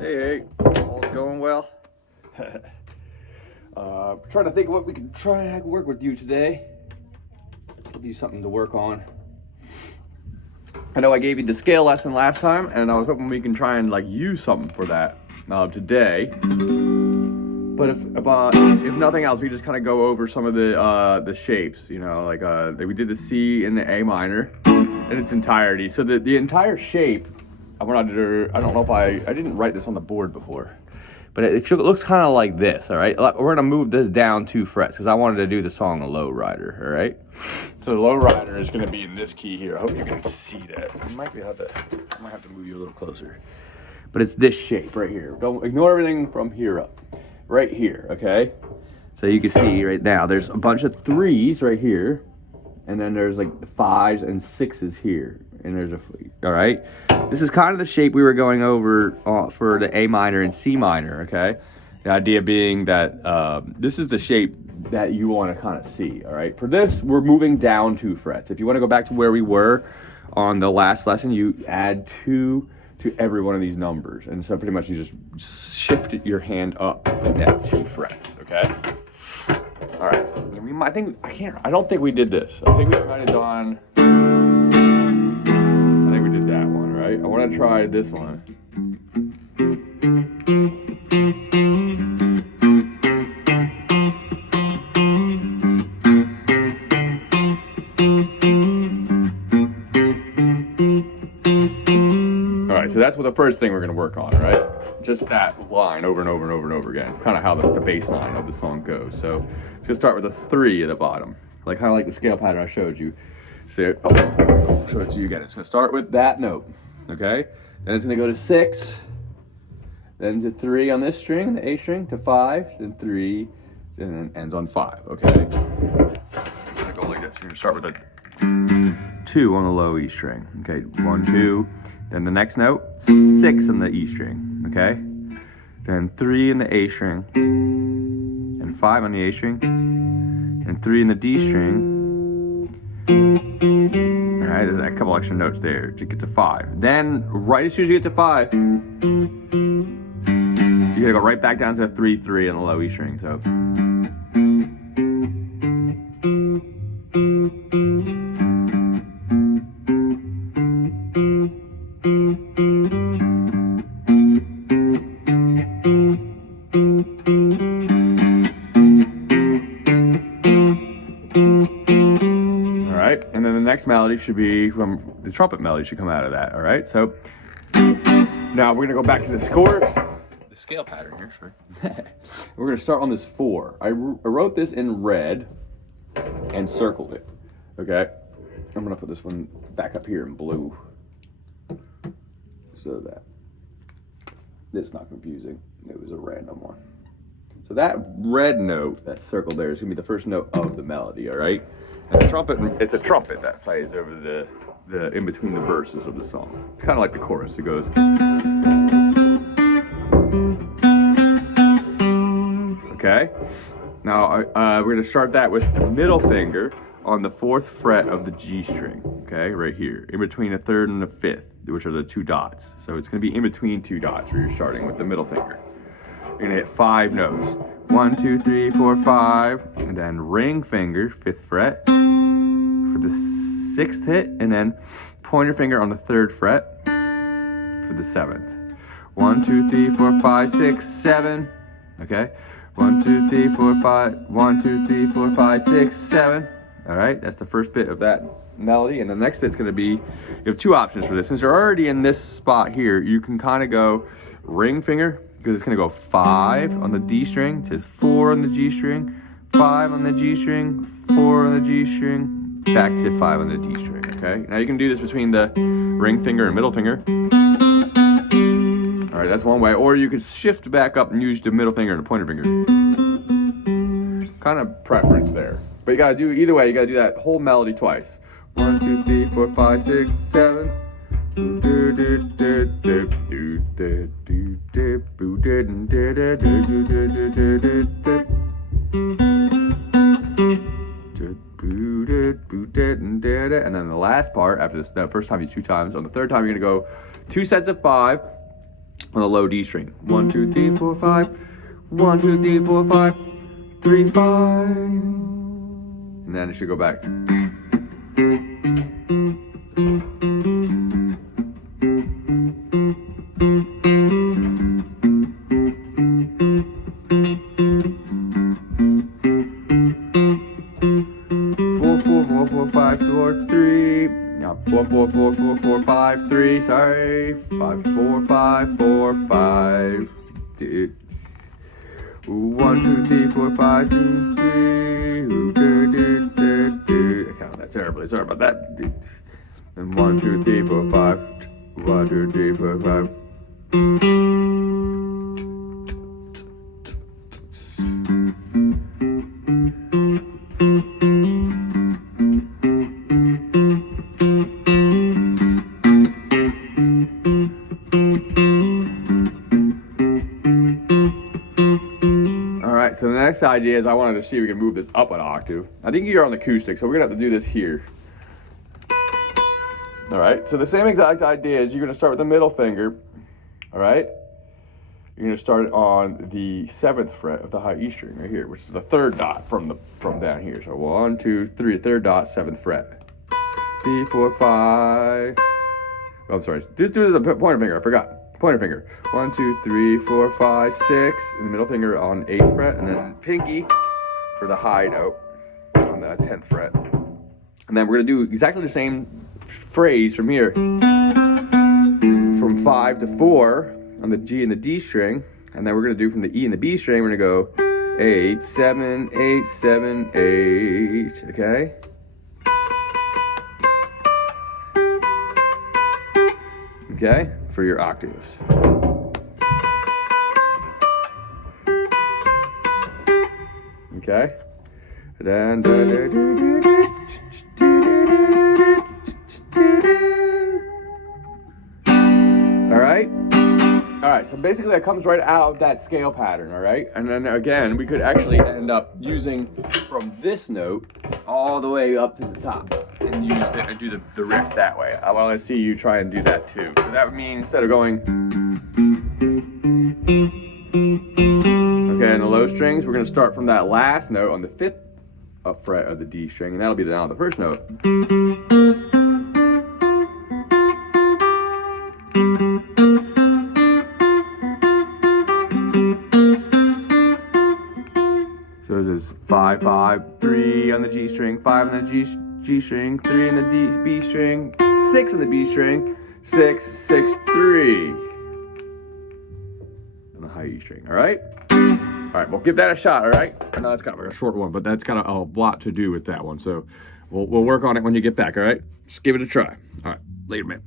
Hey, all's going well? Trying to think of what we can try and work with you today. Give you something to work on. I know I gave you the scale lesson last time, and I was hoping we can try and use something for that today. But if nothing else, we just kind of go over some of the shapes. You know, we did the C and the A minor in its entirety. So the entire shape. I don't know if I didn't write this on the board before, but it looks kind of like this, all right? We're gonna move this down 2 frets because I wanted to do the song a low rider, all right? So the low rider is gonna be in this key here. I hope you can see that. I might have to move you a little closer. But it's this shape right here. Don't ignore everything from here up. Right here, okay? So you can see right now, there's a bunch of 3s right here, and then there's the 5s and 6s here. And there's all right? This is kind of the shape we were going over for the A minor and C minor, okay? The idea being that this is the shape that you want to kind of see, all right? For this, we're moving down 2 frets. If you want to go back to where we were on the last lesson, you add 2 to every one of these numbers. And so pretty much you just shift your hand up that 2 frets, okay? All right. I don't think we did this. I think we might have done... I want to try this one. All right, so that's the first thing we're going to work on, right? Just that line over and over and over and over again. It's kind of how the bass line of the song goes. So it's going to start with a 3 at the bottom, kind of like the scale pattern I showed you. So, I'll show it to you again. It's going to start with that note. Okay, then it's going to go to 6, then to 3 on this string, the A string, to 5, then 3, and then ends on 5. Okay, I'm going to go like this. You're going to start with a 2 on the low E string. Okay, 1, 2, then the next note, 6 on the E string. Okay, then 3 in the A string, and 5 on the A string, and 3 in the D string. Alright, there's a couple extra notes there to get to 5. Then, right as soon as you get to 5, you gotta go right back down to 3, 3 on the low E string. So, and then the next melody should be from the trumpet melody should come out of that. All right, so now we're gonna go back to the score, the scale pattern here. Sorry, we're gonna start on this 4. I wrote this in red and circled it. Okay, I'm gonna put this one back up here in blue so that it's not confusing. It was a random one. So that red note that's circled there is gonna be the first note of the melody. All right. And the trumpet, it's a trumpet that plays over the in between the verses of the song. It's kind of like the chorus. It goes. Okay. Now we're gonna start that with the middle finger on the 4th fret of the G string. Okay, right here, in between the 3rd and the 5th, which are the 2 dots. So it's gonna be in between 2 dots where you're starting with the middle finger. You're gonna hit 5 notes. 1, 2, 3, 4, 5, and then ring finger, 5th fret for the 6th hit, and then pointer finger on the 3rd fret for the 7th. 1, 2, 3, 4, 5, 6, 7. Okay, 1, 2, 3, 4, 5. 1, 2, 3, 4, 5, 6, 7. All right, that's the first bit of that melody, and the next bit's going to be. You have 2 options for this. Since you're already in this spot here, you can kind of go ring finger. Because it's going to go 5 on the D string to 4 on the G string, 5 on the G string, 4 on the G string, back to 5 on the D string, okay? Now you can do this between the ring finger and middle finger. All right, that's one way. Or you could shift back up and use the middle finger and the pointer finger. Kind of preference there. But you got to do, either way, you got to do that whole melody twice. 1, 2, 3, 4, 5, 6, 7. And then the last part, after this, the first time you 2 times, on the 3rd time you're gonna go 2 sets of 5, on the low D string. 1, 2, 3, 4, 5. 1, 2, 3, 4, 5. 3, 5. And then it should go back. 5, 4, 3. No, 4, 4, 4, 4, 4, 5, 3. Sorry. 5, 4, 5, 4, 5. 1, 2, 3, 4, 5, 2, 3. I counted that terribly. Sorry about that. And 1, 2, 3, 4, 5. 1, 2, 3, 4, 5. So the next idea is I wanted to see if we can move this up an octave. I think you're on the acoustic, so we're gonna have to do this here. All right, so the same exact idea is you're gonna start with the middle finger, all right? You're gonna start on the 7th fret of the high E string right here, which is the 3rd dot from down here. So 1, 2, 3, 3rd dot, 7th fret. 3, 4, 5. Oh, I'm sorry, just do it as a pointer finger, I forgot. Pointer finger. 1, 2, 3, 4, 5, 6. And the middle finger on 8th fret, and then pinky for the high note on the 10th fret. And then we're gonna do exactly the same phrase from here. From 5 to 4 on the G and the D string. And then we're gonna do from the E and the B string, we're gonna go 8, 7, 8, 7, 8. Okay? Okay? For your octaves. Okay? Alright, so basically that comes right out of that scale pattern, alright? And then again, we could actually end up using from this note all the way up to the top and use it and do the riff that way. I want to see you try and do that too. So that would mean instead of going okay, in the low strings, we're going to start from that last note on the 5th up fret of the D string, and that'll be now the first note. So this is 5, 5, 3 on the G string, 5 on the G string, 3 on the B string, 6 on the B string, 6, 6, 3 on the high E string. All right. All right, well, give that a shot. All right. I know that's kind of a short one, but that's kind of a lot to do with that one. So we'll work on it when you get back. All right. Just give it a try. All right. Later, man.